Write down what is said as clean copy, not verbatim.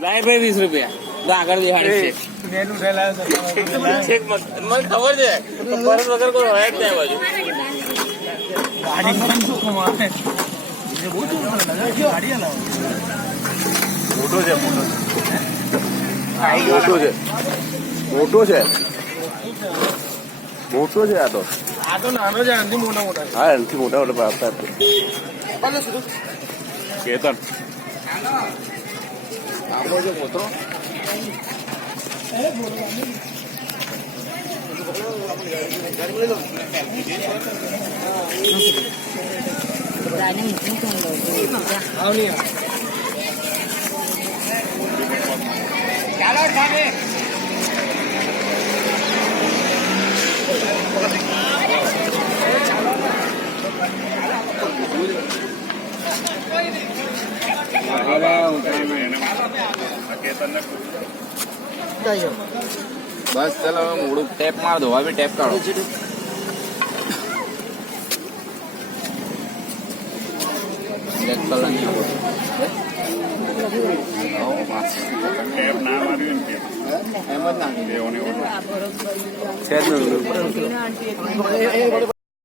લાય ભાઈ 20 રૂપિયા તો આગળ દેખાડી છે મને ખબર છે પરત વગર કોઈ હોય જ નહીં બાજુ ગાડી શું કમાવે મોટો છે મોટો છે આ તો નાનો છે એનાથી મોટા મોટા હા એનાથી મોટા મોટા આપતા કેતન આપણો છે પોતરો ચાલો સામે બસ ચાલો મોડું ટેપ માર દો હવે ટેપ કાઢો ટેપ ના માર્યું એમ જ નાખી છે